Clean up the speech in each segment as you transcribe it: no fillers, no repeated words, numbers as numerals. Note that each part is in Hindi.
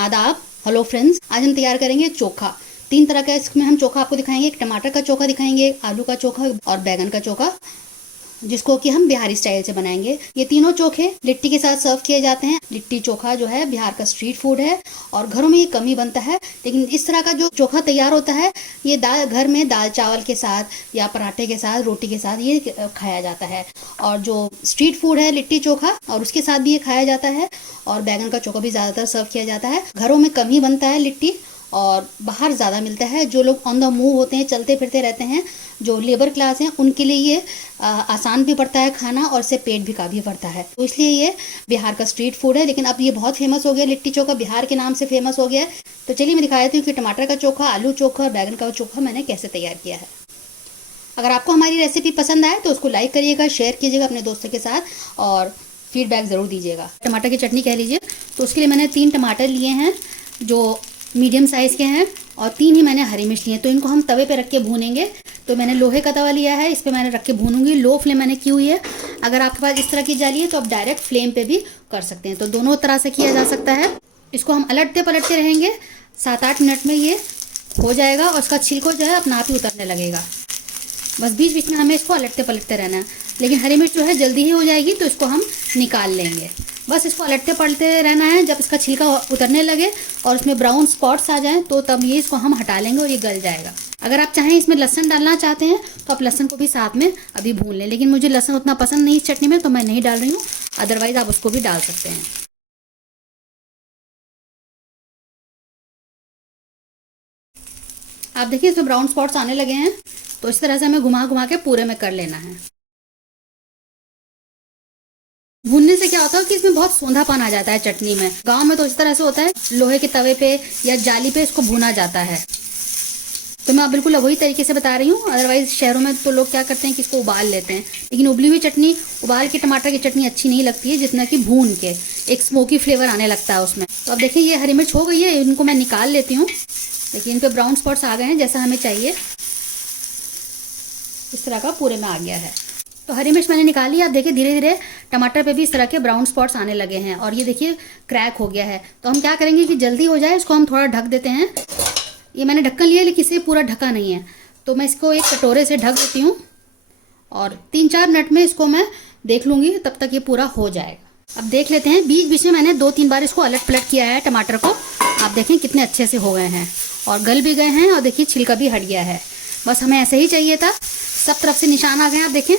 आदाब। हेलो फ्रेंड्स, आज हम तैयार करेंगे चोखा। 3 तरह का इसमें हम चोखा आपको दिखाएंगे। एक टमाटर का चोखा दिखाएंगे, आलू का चोखा और बैगन का चोखा, जिसको कि हम बिहारी स्टाइल से बनाएंगे। ये तीनों चोखे लिट्टी के साथ सर्व किए जाते हैं। लिट्टी चोखा जो है बिहार का स्ट्रीट फूड है और घरों में ये कम ही बनता है, लेकिन इस तरह का जो चोखा तैयार होता है ये घर में दाल चावल के साथ या पराठे के साथ, रोटी के साथ ये खाया जाता है। और जो स्ट्रीट फूड है लिट्टी चोखा, और उसके साथ भी ये खाया जाता है। और बैगन का चोखा भी ज़्यादातर सर्व किया जाता है। घरों में कम ही बनता है लिट्टी और बाहर ज़्यादा मिलता है। जो लोग ऑन द मूव होते हैं, चलते फिरते रहते हैं, जो लेबर क्लास हैं, उनके लिए ये आसान भी पड़ता है खाना और इससे पेट भी काफ़ी भरता है। तो इसलिए ये बिहार का स्ट्रीट फूड है। लेकिन अब ये बहुत फेमस हो गया, लिट्टी चोखा बिहार के नाम से फेमस हो गया है। तो चलिए मैं दिखा देती हूँ कि टमाटर का चोखा, आलू चोखा और बैगन का चोखा मैंने कैसे तैयार किया है। अगर आपको हमारी रेसिपी पसंद आए तो उसको लाइक करिएगा, शेयर कीजिएगा अपने दोस्तों के साथ और फीडबैक ज़रूर दीजिएगा। टमाटर की चटनी कह लीजिए। तो उसके लिए मैंने 3 टमाटर लिए हैं जो मीडियम साइज़ के हैं और 3 ही मैंने हरी मिर्च लिए हैं। तो इनको हम तवे पे रख के भूनेंगे। तो मैंने लोहे का तवा लिया है, इस पर मैंने रख के भूनूंगी। लो फ्लेम मैंने की हुई है। अगर आपके पास इस तरह की जाली है तो आप डायरेक्ट फ्लेम पे भी कर सकते हैं। तो दोनों तरह से किया जा सकता है। इसको हम अलटते पलटते रहेंगे। 7-8 मिनट में ये हो जाएगा और उसका छिलको जो है अपना आप ही उतरने लगेगा। बस बीच बीच में हमें इसको अलटते पलटते रहना है। लेकिन हरी मिर्च जो है जल्दी ही हो जाएगी, तो इसको हम निकाल लेंगे। बस इसको अलटते पलटते रहना है। जब इसका छिलका उतरने लगे और उसमें ब्राउन स्पॉट्स आ जाएं तो तब ये इसको हम हटा लेंगे और ये गल जाएगा। अगर आप चाहें इसमें लहसुन डालना चाहते हैं तो आप लहसुन को भी साथ में अभी भून लें। लेकिन मुझे लहसुन उतना पसंद नहीं इस चटनी में, तो मैं नहीं डाल रही हूँ। अदरवाइज आप उसको भी डाल सकते हैं। आप देखिए इसमें ब्राउन स्पॉट्स आने लगे हैं, तो इस तरह से हमें घुमा घुमा के पूरे में कर लेना है। भूनने से क्या होता है कि इसमें बहुत सोंधापन आ जाता है चटनी में। गांव में तो इस तरह से होता है, लोहे के तवे पे या जाली पे इसको भुना जाता है। तो मैं बिल्कुल वही तरीके से बता रही हूँ। अदरवाइज शहरों में तो लोग क्या करते हैं कि इसको उबाल लेते हैं। लेकिन उबली हुई चटनी, उबाल के टमाटर की चटनी अच्छी नहीं लगती है जितना कि भून के एक स्मोकी फ्लेवर आने लगता है उसमें। तो अब देखिए ये हरी मिर्च हो गई है, इनको मैं निकाल लेती हूँ। देखिए इन पे ब्राउन स्पॉट्स आ गए हैं जैसा हमें चाहिए। इस तरह का पूरे में आ गया है। तो हरी मिर्च मैंने निकाली। आप देखिए धीरे धीरे टमाटर पे भी इस तरह के ब्राउन स्पॉट्स आने लगे हैं और ये देखिए क्रैक हो गया है। तो हम क्या करेंगे कि जल्दी हो जाए, इसको हम थोड़ा ढक देते हैं। ये मैंने ढक्कन लिया लेकिन इसे पूरा ढका नहीं है, तो मैं इसको एक कटोरे से ढक देती हूँ और 3-4 मिनट में इसको मैं देख लूँगी, तब तक ये पूरा हो जाएगा। अब देख लेते हैं। बीच बीच में मैंने 2-3 बार इसको अलट पलट किया है टमाटर को। आप देखें कितने अच्छे से हो गए हैं और गल भी गए हैं और देखिए छिलका भी हट गया है। बस हमें ऐसे ही चाहिए था। सब तरफ से निशान आ गए हैं, आप देखें।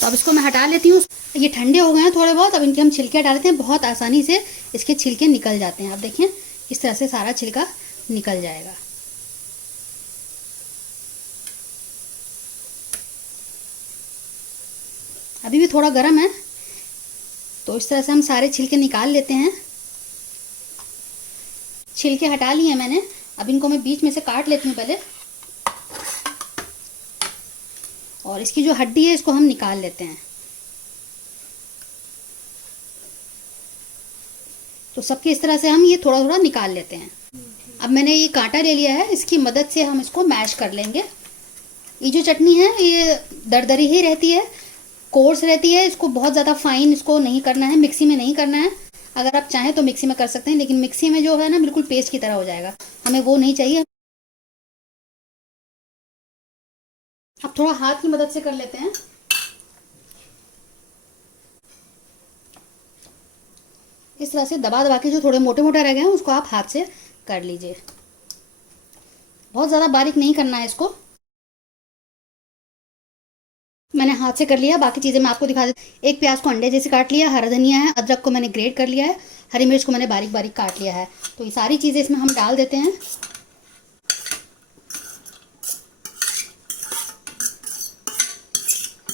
तो अब इसको मैं हटा लेती हूँ। ये ठंडे हो गए हैं थोड़े बहुत। अब इनके हम छिलके हटा लेते हैं। बहुत आसानी से इसके छिलके निकल जाते हैं। आप देखें इस तरह से सारा छिलका निकल जाएगा। अभी भी थोड़ा गर्म है, तो इस तरह से हम सारे छिलके निकाल लेते हैं। छिलके हटा लिए हैं मैंने। अब इनको मैं बीच में से काट लेती हूँ पहले, और इसकी जो हड्डी है इसको हम निकाल लेते हैं। तो सबके इस तरह से हम ये थोड़ा थोड़ा निकाल लेते हैं। अब मैंने ये कांटा ले लिया है, इसकी मदद से हम इसको मैश कर लेंगे। ये जो चटनी है ये दरदरी ही रहती है, कोर्स रहती है। इसको बहुत ज़्यादा फाइन इसको नहीं करना है, मिक्सी में नहीं करना है। अगर आप चाहें तो मिक्सी में कर सकते हैं, लेकिन मिक्सी में जो है ना बिल्कुल पेस्ट की तरह हो जाएगा, हमें वो नहीं चाहिए। अब थोड़ा हाथ की मदद से कर लेते हैं। इस तरह से दबा दबा के जो थोड़े मोटे मोटे रह गए हैं उसको आप हाथ से कर लीजिए। बहुत ज़्यादा बारीक नहीं करना है इसको। मैंने हाथ से कर लिया। बाकी चीज़ें मैं आपको दिखा देती। एक प्याज को अंडे जैसे काट लिया, हरा धनिया है, अदरक को मैंने ग्रेट कर लिया है, हरी मिर्च को मैंने बारीक बारीक काट लिया है। तो ये सारी चीज़ें इसमें हम डाल देते हैं।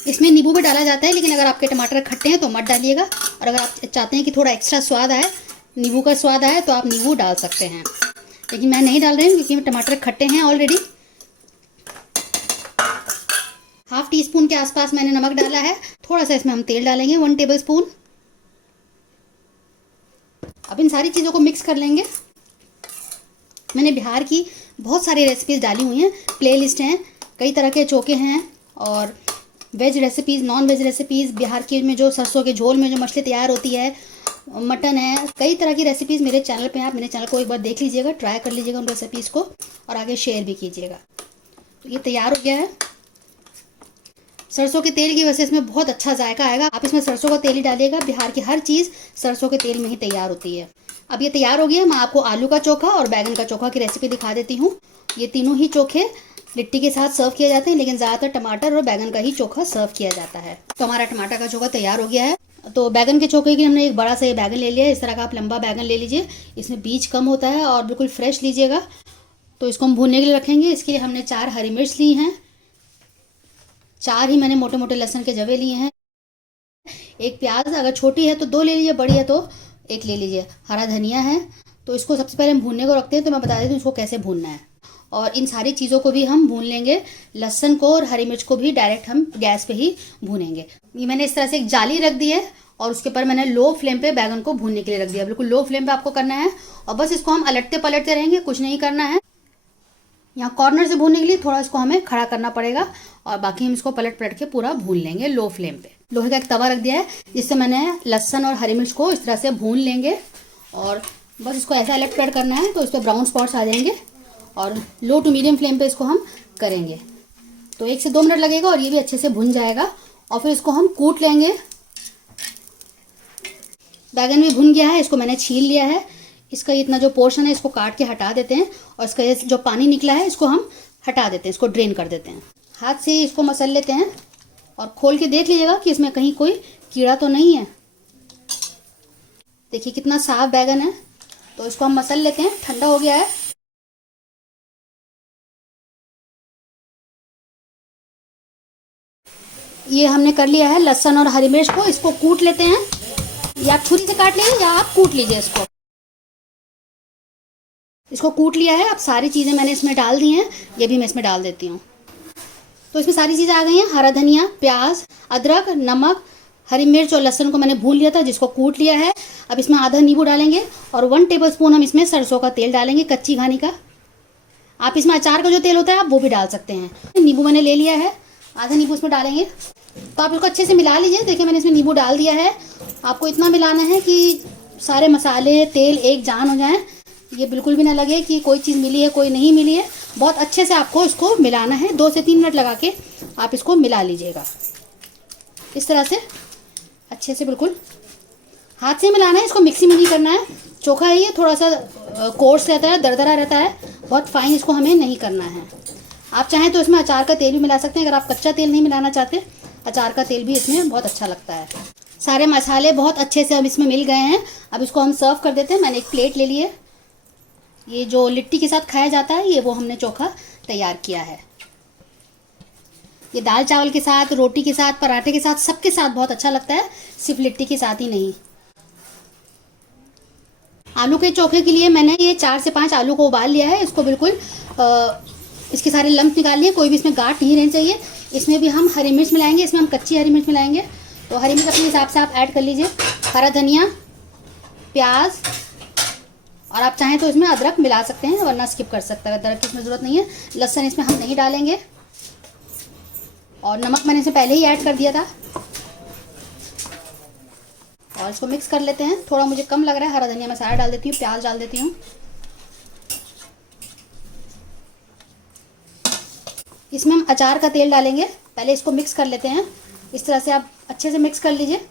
इसमें नींबू भी डाला जाता है, लेकिन अगर आपके टमाटर खट्टे हैं तो मत डालिएगा। और अगर आप चाहते हैं कि थोड़ा एक्स्ट्रा स्वाद आए, नींबू का स्वाद आए, तो आप नींबू डाल सकते हैं। लेकिन मैं नहीं डाल रही हूँ क्योंकि टमाटर खट्टे हैं ऑलरेडी। 1/2 टीस्पून के आसपास मैंने नमक डाला है। थोड़ा सा इसमें हम तेल डालेंगे, 1 टेबलस्पून। अब इन सारी चीज़ों को मिक्स कर लेंगे। मैंने बिहार की बहुत सारी रेसिपीज़ डाली हुई हैं, प्लेलिस्ट हैं, कई तरह के चोखे हैं और veg recipes, non veg recipes. Bihar के में जो सरसों के झोल में जो मछली तैयार होती है, मटन है, कई तरह की रेसिपीज़ मेरे चैनल पे हैं। आप मेरे चैनल को एक बार देख लीजिएगा, ट्राई कर लीजिएगा उन रेसिपीज़ को और आगे शेयर भी कीजिएगा। तो ये तैयार हो गया है। सरसों के तेल की वजह से इसमें बहुत अच्छा जायका आएगा। आप इसमें सरसों का तेल ही डालिएगा, बिहार की हर चीज़ सरसों के तेल में ही तैयार होती है। अब ये तैयार हो गया। मैं आपको आलू का चोखा और बैगन का चोखा की रेसिपी दिखा देती हूँ। ये तीनों ही चोखे लिट्टी के साथ सर्व किए जाते हैं, लेकिन ज़्यादातर टमाटर और बैगन का ही चोखा सर्व किया जाता है। तो हमारा टमाटर का चोखा तैयार हो गया है। तो बैगन के चोखे के लिए हमने एक बड़ा सा ये बैगन ले लिया है। इस तरह का आप लंबा बैगन ले लीजिए, इसमें बीज कम होता है और बिल्कुल फ्रेश लीजिएगा। तो इसको हम भूनने के लिए रखेंगे। इसके लिए हमने 4 हरी मिर्च ली हैं, 4 ही मैंने मोटे मोटे लहसुन के जवे लिए हैं। एक प्याज, अगर छोटी है तो 2 ले लीजिए, बड़ी है तो 1 ले लीजिए। हरा धनिया है। तो इसको सबसे पहले हम भूनने को रखते हैं। तो मैं बता देती हूँ इसको कैसे भूनना है। और इन सारी चीज़ों को भी हम भून लेंगे। लहसुन को और हरी मिर्च को भी डायरेक्ट हम गैस पे ही भूनेंगे। ये मैंने इस तरह से एक जाली रख दी है और उसके ऊपर मैंने लो फ्लेम पे बैगन को भूनने के लिए रख दिया। बिल्कुल लो फ्लेम पे आपको करना है और बस इसको हम अलटते पलटते रहेंगे, कुछ नहीं करना है। यहाँ कॉर्नर से भूनने के लिए थोड़ा इसको हमें खड़ा करना पड़ेगा और बाकी हम इसको पलट पलट के पूरा भून लेंगे लो फ्लेम पे। लोहे का एक तवा रख दिया है जिससे मैंने लहसुन और हरी मिर्च को इस तरह से भून लेंगे और बस इसको ऐसा अलट पलट करना है तो इस पर ब्राउन स्पॉट्स आ जाएंगे और लो टू मीडियम फ्लेम पे इसको हम करेंगे। तो 1 से 2 मिनट लगेगा और ये भी अच्छे से भुन जाएगा और फिर इसको हम कूट लेंगे। बैगन भी भुन गया है, इसको मैंने छील लिया है। इसका इतना जो पोर्शन है इसको काट के हटा देते हैं और इसका ये जो पानी निकला है इसको हम हटा देते हैं, इसको ड्रेन कर देते हैं। हाथ से इसको मसल लेते हैं और खोल के देख लीजिएगा कि इसमें कहीं कोई कीड़ा तो नहीं है। देखिए कितना साफ बैगन है। तो इसको हम मसल लेते हैं, ठंडा हो गया है। ये हमने कर लिया है लहसुन और हरी मिर्च को, इसको कूट लेते हैं। या आप छुरी से काट लीजिए या आप कूट लीजिए इसको कूट लिया है। अब सारी चीज़ें मैंने इसमें डाल दी हैं, ये भी मैं इसमें डाल देती हूँ। तो इसमें सारी चीज़ें आ गई हैं। हरा धनिया, प्याज, अदरक, नमक, हरी मिर्च और लहसुन को मैंने भून लिया था जिसको कूट लिया है। अब इसमें आधा नींबू डालेंगे और 1 टेबलस्पून हम इसमें सरसों का तेल डालेंगे, कच्ची घानी का। आप इसमें अचार का जो तेल होता है आप वो भी डाल सकते हैं। नींबू मैंने ले लिया है, आधा नींबू इसमें डालेंगे। तो आप इसको अच्छे से मिला लीजिए। देखिए मैंने इसमें नींबू डाल दिया है। आपको इतना मिलाना है कि सारे मसाले तेल एक जान हो जाएं। ये बिल्कुल भी ना लगे कि कोई चीज़ मिली है कोई नहीं मिली है। बहुत अच्छे से आपको इसको मिलाना है। 2 से 3 मिनट लगा के आप इसको मिला लीजिएगा। इस तरह से अच्छे से बिल्कुल हाथ से मिलाना है, इसको मिक्सी में नहीं करना है। चोखा है ये, थोड़ा सा कोर्स रहता है, दरदरा रहता है, बहुत फाइन इसको हमें नहीं करना है। आप चाहें तो इसमें अचार का तेल भी मिला सकते हैं। अगर आप कच्चा तेल नहीं मिलाना चाहते, अचार का तेल भी इसमें बहुत अच्छा लगता है। सारे मसाले बहुत अच्छे से अब इसमें मिल गए हैं। अब इसको हम सर्व कर देते हैं। मैंने एक प्लेट ले ली है। ये जो लिट्टी के साथ खाया जाता है ये वो हमने चोखा तैयार किया है। ये दाल चावल के साथ, रोटी के साथ, पराठे के साथ, सबके साथ बहुत अच्छा लगता है, सिर्फ लिट्टी के साथ ही नहीं। आलू के चोखे के लिए मैंने ये 4 से 5 आलू को उबाल लिया है। इसको बिल्कुल इसके सारे लम्प निकाल लिए, कोई भी इसमें गांठ नहीं रहनी चाहिए। इसमें भी हम हरी मिर्च मिलाएंगे, इसमें हम कच्ची हरी मिर्च मिलाएंगे। तो हरी मिर्च अपने हिसाब से आप ऐड कर लीजिए। हरा धनिया, प्याज और आप चाहें तो इसमें अदरक मिला सकते हैं वरना स्किप कर सकते हैं, अदरक की इसमें ज़रूरत नहीं है। लहसुन इसमें हम नहीं डालेंगे और नमक मैंने इसे पहले ही ऐड कर दिया था। और इसको मिक्स कर लेते हैं। थोड़ा मुझे कम लग रहा है, हरा धनिया मैं सारा डाल देती हूँ, प्याज डाल देती हूँ। इसमें हम अचार का तेल डालेंगे। पहले इसको मिक्स कर लेते हैं। इस तरह से आप अच्छे से मिक्स कर लीजिए।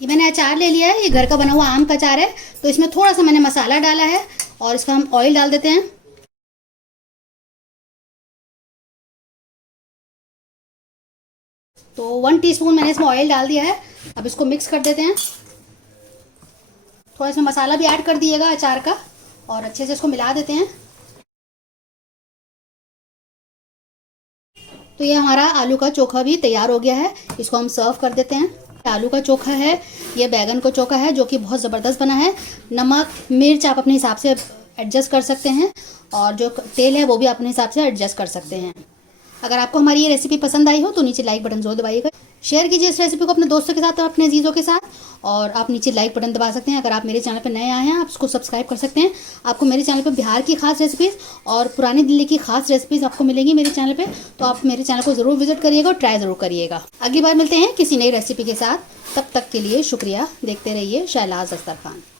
ये मैंने अचार ले लिया है, ये घर का बना हुआ आम का अचार है। तो इसमें थोड़ा सा मैंने मसाला डाला है और इसका हम ऑयल डाल देते हैं। तो 1 टीस्पून मैंने इसमें ऑयल डाल दिया है। अब इसको मिक्स कर देते हैं। थोड़ा इसमें मसाला भी ऐड कर दिएगा अचार का और अच्छे से इसको मिला देते हैं। तो ये हमारा आलू का चोखा भी तैयार हो गया है। इसको हम सर्व कर देते हैं। आलू का चोखा है, ये बैगन का चोखा है जो कि बहुत ज़बरदस्त बना है। नमक मिर्च आप अपने हिसाब से एडजस्ट कर सकते हैं और जो तेल है वो भी अपने हिसाब से एडजस्ट कर सकते हैं। अगर आपको हमारी ये रेसिपी पसंद आई हो तो नीचे लाइक बटन जरूर दबाइएगा। शेयर कीजिए इस रेसिपी को अपने दोस्तों के साथ और अपने अजीज़ों के साथ और आप नीचे लाइक बटन दबा सकते हैं। अगर आप मेरे चैनल पर नए आए हैं आप उसको सब्सक्राइब कर सकते हैं। आपको मेरे चैनल पर बिहार की खास रेसिपीज़ और पुरानी दिल्ली की खास रेसिपीज़ आपको मिलेंगी मेरे चैनल पे, तो आप मेरे चैनल को ज़रूर विजिट करिएगा और ट्राई ज़रूर करिएगा। अगली बार मिलते हैं किसी नई रेसिपी के साथ, तब तक के लिए शुक्रिया। देखते रहिए शहनाज दस्तरखान।